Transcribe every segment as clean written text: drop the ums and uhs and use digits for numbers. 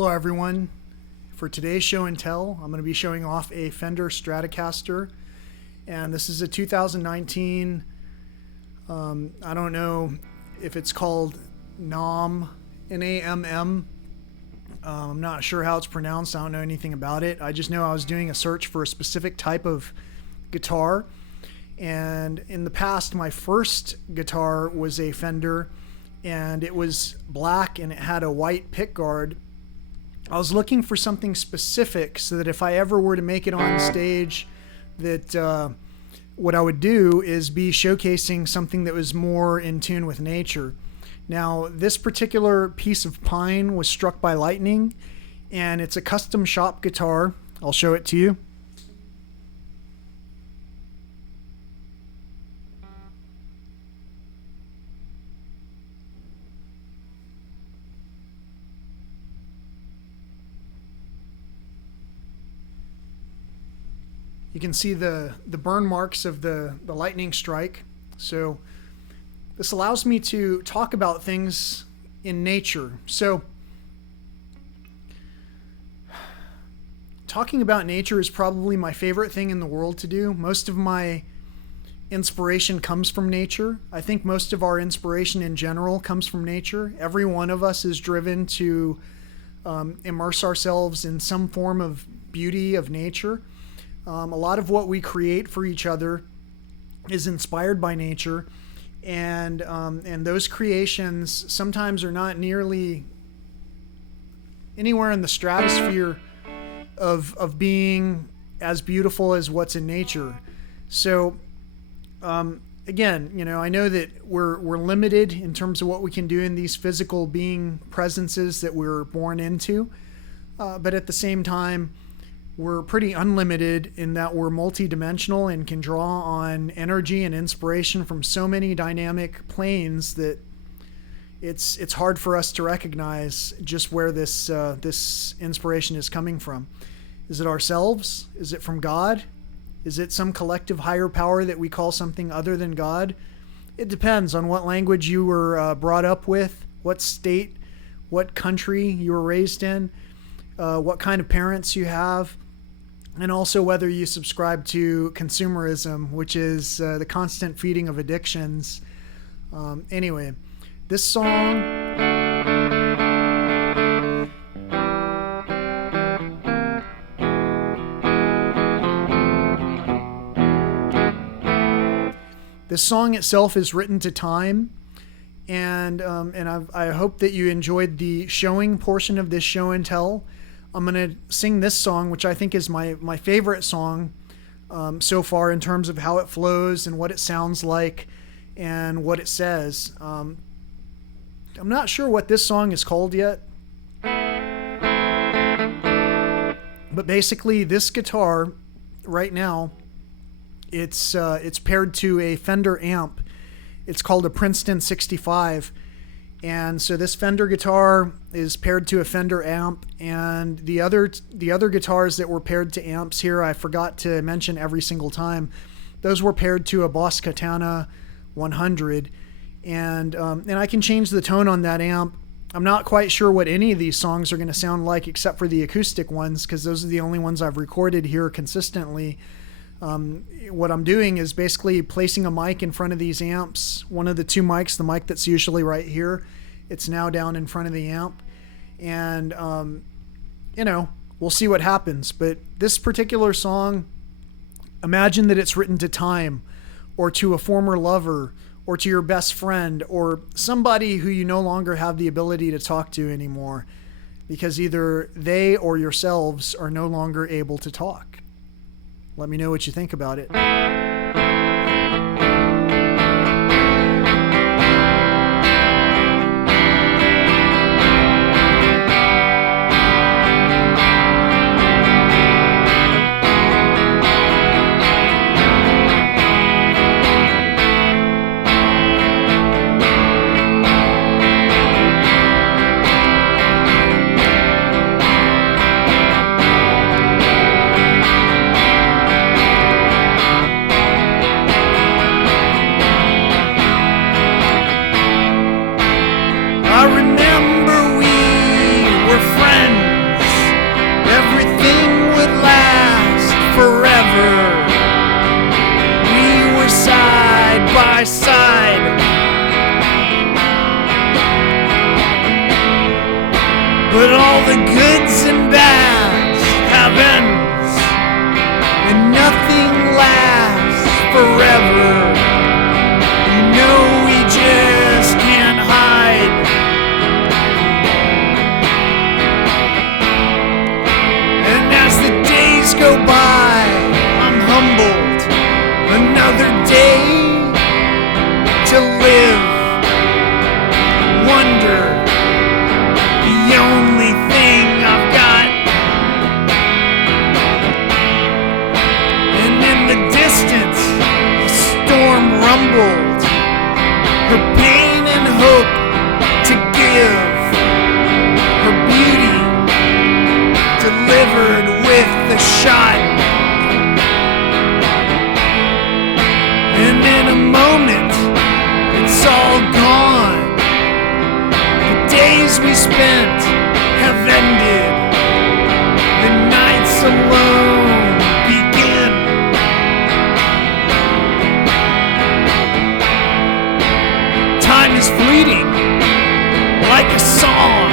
Hello everyone. For today's show and tell, I'm going to be showing off a Fender Stratocaster, and this is a 2019, I don't know if it's called NAMM, N-A-M-M. I'm not sure how it's pronounced. I don't know anything about it. I just know I was doing a search for a specific type of guitar, and in the past my first guitar was a Fender, and it was black and it had a white pickguard. I was looking for something specific so that if I ever were to make it on stage, that what I would do is be showcasing something that was more in tune with nature. Now, this particular piece of pine was struck by lightning, and it's a custom shop guitar. I'll show it to you. You can see the burn marks of the lightning strike. So this allows me to talk about things in nature. So talking about nature is probably my favorite thing in the world to do. Most of my inspiration comes from nature. I think most of our inspiration in general comes from nature. Every one of us is driven to immerse ourselves in some form of beauty of nature. A lot of what we create for each other is inspired by nature, and those creations sometimes are not nearly anywhere in the stratosphere of being as beautiful as what's in nature. So again, you know, I know that we're limited in terms of what we can do in these physical being presences that we're born into, but at the same time, we're pretty unlimited in that we're multidimensional and can draw on energy and inspiration from so many dynamic planes that it's hard for us to recognize just where this inspiration is coming from. Is it ourselves? Is it from God? Is it some collective higher power that we call something other than God? It depends on what language you were brought up with, what state, what country you were raised in, what kind of parents you have, and also whether you subscribe to consumerism, which is the constant feeding of addictions. Anyway, this song itself is written to time, and I hope that you enjoyed the showing portion of this show and tell. I'm going to sing this song, which I think is my favorite song so far in terms of how it flows and what it sounds like and what it says. I'm not sure what this song is called yet, but basically this guitar right now, it's paired to a Fender amp. It's called a Princeton 65. And so this Fender guitar is paired to a Fender amp, and the other guitars that were paired to amps here, I forgot to mention every single time, those were paired to a Boss Katana 100, and I can change the tone on that amp. I'm not quite sure what any of these songs are going to sound like except for the acoustic ones, because those are the only ones I've recorded here consistently. What I'm doing is basically placing a mic in front of these amps. One of the two mics, the mic that's usually right here, it's now down in front of the amp. And, you know, we'll see what happens. But this particular song, imagine that it's written to time, or to a former lover, or to your best friend, or somebody who you no longer have the ability to talk to anymore, because either they or yourselves are no longer able to talk. Let me know what you think about it. spent have ended. The nights alone begin. Time is fleeting like a song,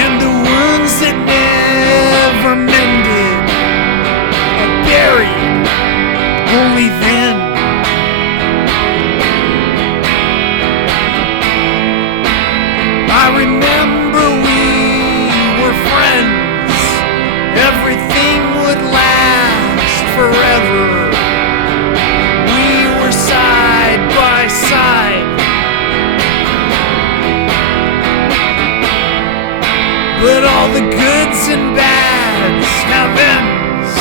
and the wounds that never mended are buried only then. I remember we were friends. Everything would last forever. We were side by side. But all the goods and bads have ends,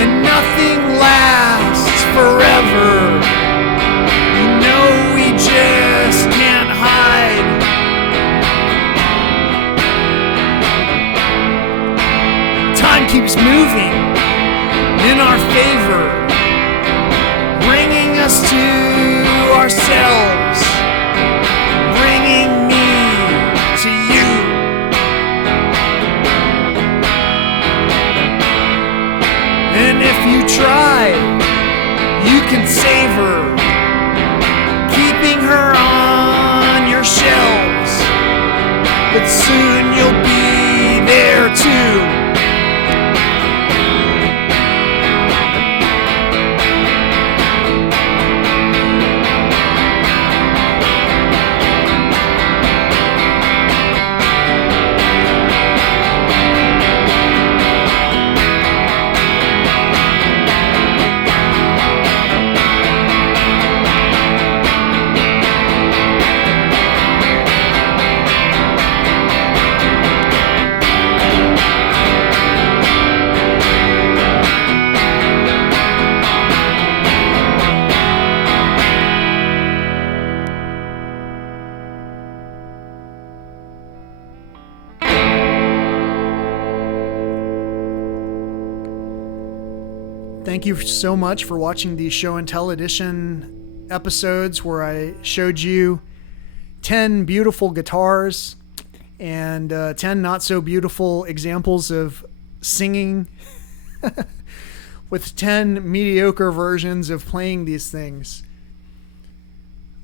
and nothing lasts forever. You know we just can't hide. Time keeps moving in our favor, bringing us to ourselves, bringing me to you. And if you try, you can save her, keeping her on your shelves, but soon you'll be there too. Thank you so much for watching the Show and Tell Edition episodes where I showed you 10 beautiful guitars and 10 not so beautiful examples of singing with 10 mediocre versions of playing these things.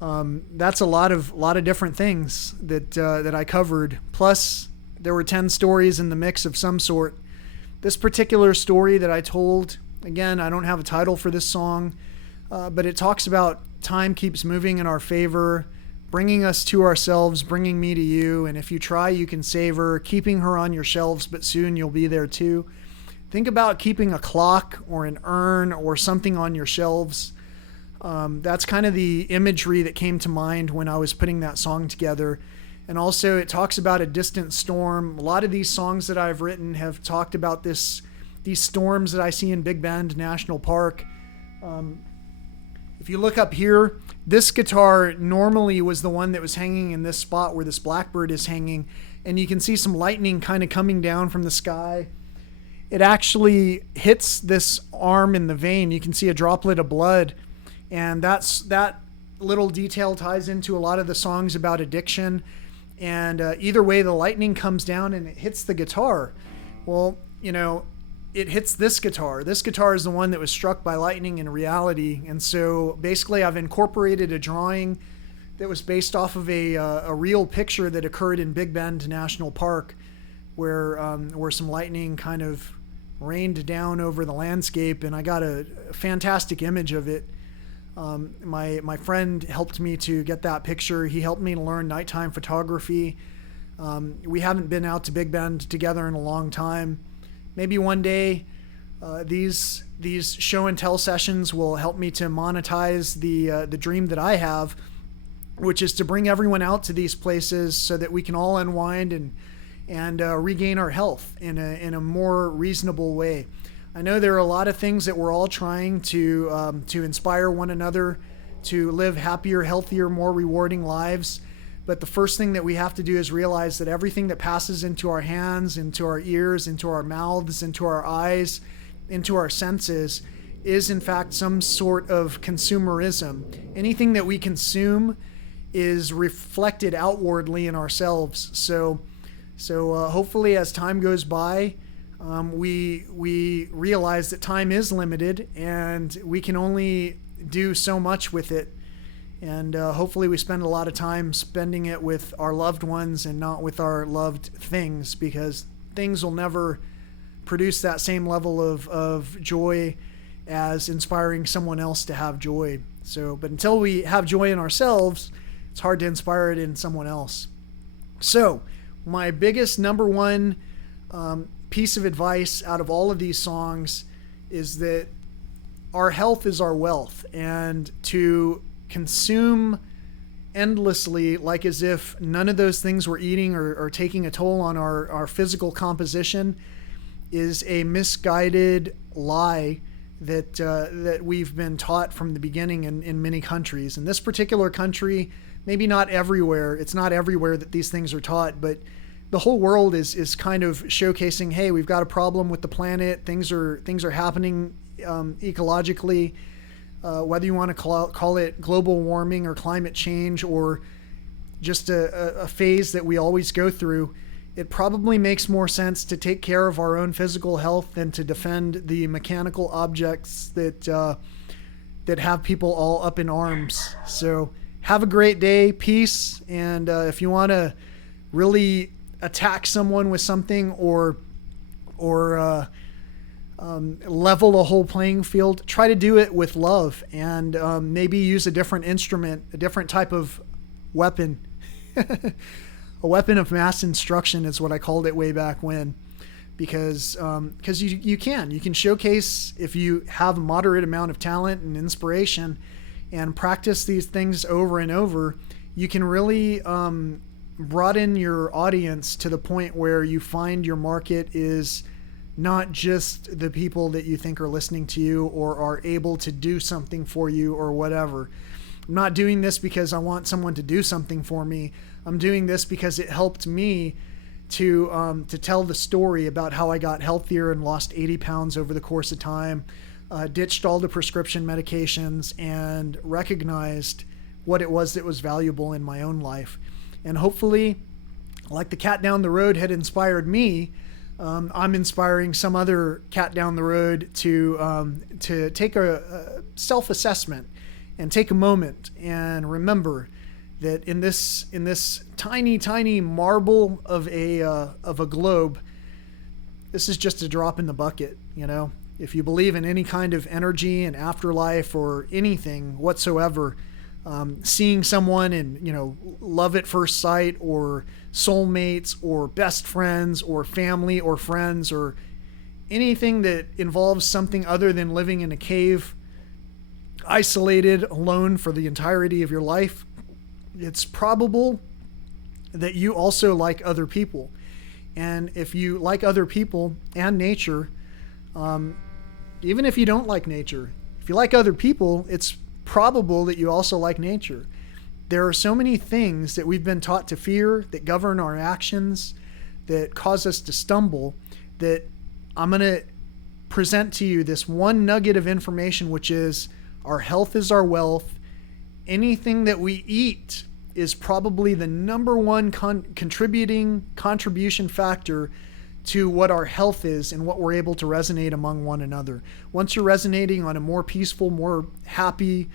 That's a lot of different things that I covered. Plus, there were 10 stories in the mix of some sort. This particular story that I told, again, I don't have a title for this song, but it talks about time keeps moving in our favor, bringing us to ourselves, bringing me to you, and if you try, you can save her, keeping her on your shelves, but soon you'll be there too. Think about keeping a clock or an urn or something on your shelves. That's kind of the imagery that came to mind when I was putting that song together. And also it talks about a distant storm. A lot of these songs that I've written have talked about these storms that I see in Big Bend National Park. If you look up here, this guitar normally was the one that was hanging in this spot where this blackbird is hanging, and you can see some lightning kind of coming down from the sky. It actually hits this arm in the vein. You can see a droplet of blood, and that little detail ties into a lot of the songs about addiction. And either way, the lightning comes down and it hits the guitar. Well, you know, it hits this guitar. This guitar is the one that was struck by lightning in reality. And so basically I've incorporated a drawing that was based off of a real picture that occurred in Big Bend National Park, where some lightning kind of rained down over the landscape, and I got a fantastic image of it. My friend helped me to get that picture. He helped me to learn nighttime photography. We haven't been out to Big Bend together in a long time. Maybe one day these show and tell sessions will help me to monetize the dream that I have, which is to bring everyone out to these places so that we can all unwind and regain our health in a more reasonable way. I know there are a lot of things that we're all trying to inspire one another to live happier, healthier, more rewarding lives. But the first thing that we have to do is realize that everything that passes into our hands, into our ears, into our mouths, into our eyes, into our senses is in fact some sort of consumerism. Anything that we consume is reflected outwardly in ourselves. So hopefully as time goes by, we realize that time is limited and we can only do so much with it. And hopefully we spend a lot of time spending it with our loved ones and not with our loved things, because things will never produce that same level of joy as inspiring someone else to have joy. But until we have joy in ourselves, it's hard to inspire it in someone else. So my biggest number one piece of advice out of all of these songs is that our health is our wealth, and to consume endlessly, like as if none of those things we're eating are taking a toll on our physical composition, is a misguided lie that we've been taught from the beginning in many countries. In this particular country, maybe not everywhere, it's not everywhere that these things are taught, but the whole world is kind of showcasing, hey, we've got a problem with the planet. Things are happening ecologically, whether you want to call it global warming or climate change or just a phase that we always go through. It probably makes more sense to take care of our own physical health than to defend the mechanical objects that have people all up in arms. So have a great day. Peace. And if you want to really attack someone with something or level a whole playing field, try to do it with love, and maybe use a different instrument, a different type of weapon. A weapon of mass instruction is what I called it way back when, because you can showcase, if you have a moderate amount of talent and inspiration and practice these things over and over, you can really broaden your audience to the point where you find your market is not just the people that you think are listening to you or are able to do something for you or whatever. I'm not doing this because I want someone to do something for me. I'm doing this because it helped me to tell the story about how I got healthier and lost 80 pounds over the course of time, ditched all the prescription medications, and recognized what it was that was valuable in my own life. And hopefully, like the cat down the road had inspired me, I'm inspiring some other cat down the road to take a self-assessment and take a moment and remember that in this tiny marble of a globe, this is just a drop in the bucket. If you believe in any kind of energy and afterlife or anything whatsoever, seeing someone and love at first sight or soulmates or best friends or family or friends or anything that involves something other than living in a cave, isolated, alone for the entirety of your life, it's probable that you also like other people. And if you like other people and nature, even if you don't like nature, if you like other people, it's probable that you also like nature. There are so many things that we've been taught to fear that govern our actions, that cause us to stumble, that I'm going to present to you this one nugget of information, which is our health is our wealth. Anything that we eat is probably the number one contribution factor to what our health is and what we're able to resonate among one another. Once you're resonating on a more peaceful, more happy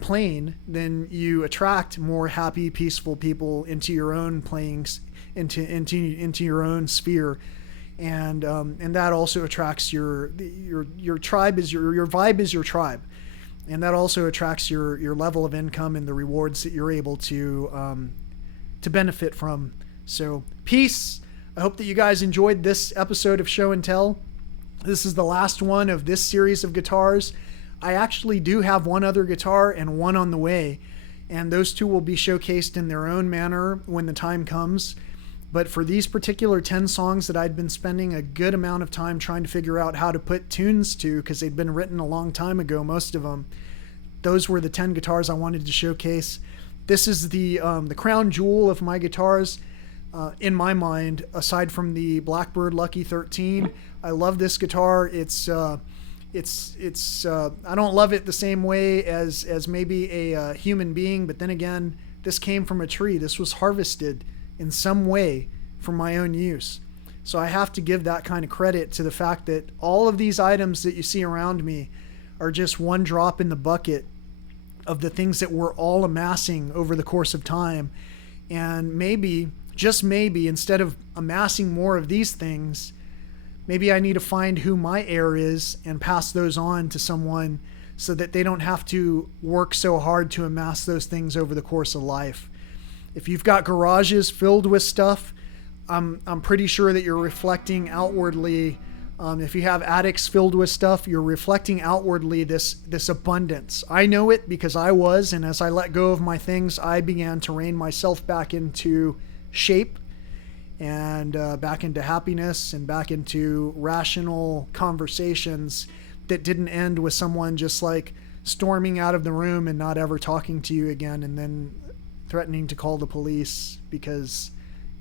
plane, then you attract more happy, peaceful people into your own planes, into your own sphere, and that also attracts your tribe. Your vibe is your tribe, and that also attracts your level of income and the rewards that you're able to benefit from. So peace. I hope that you guys enjoyed this episode of Show and Tell. This is the last one of this series of guitars. I actually do have one other guitar and one on the way, and those two will be showcased in their own manner when the time comes. But for these particular 10 songs that I'd been spending a good amount of time trying to figure out how to put tunes to, because they'd been written a long time ago, most of them, those were the 10 guitars I wanted to showcase. This is the crown jewel of my guitars. In my mind, aside from the Blackbird Lucky 13, I love this guitar. It's it's I don't love it the same way as maybe a human being, but then again, this came from a tree. This was harvested in some way for my own use. So I have to give that kind of credit to the fact that all of these items that you see around me are just one drop in the bucket of the things that we're all amassing over the course of time. And maybe, just maybe, instead of amassing more of these things, maybe I need to find who my heir is and pass those on to someone so that they don't have to work so hard to amass those things over the course of life. If you've got garages filled with stuff, I'm pretty sure that you're reflecting outwardly. If you have attics filled with stuff, you're reflecting outwardly this abundance. I know it because I was, and as I let go of my things, I began to rein myself back into shape and back into happiness and back into rational conversations that didn't end with someone just like storming out of the room and not ever talking to you again, and then threatening to call the police because,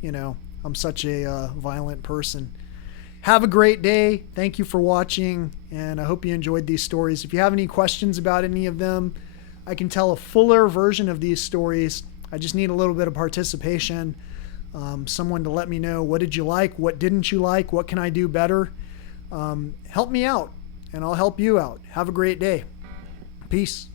you know, I'm such a violent person. Have a great day. Thank you for watching, and I hope you enjoyed these stories. If you have any questions about any of them, I can tell a fuller version of these stories. I just need a little bit of participation. Someone to let me know, what did you like? What didn't you like? What can I do better? Help me out, and I'll help you out. Have a great day. Peace.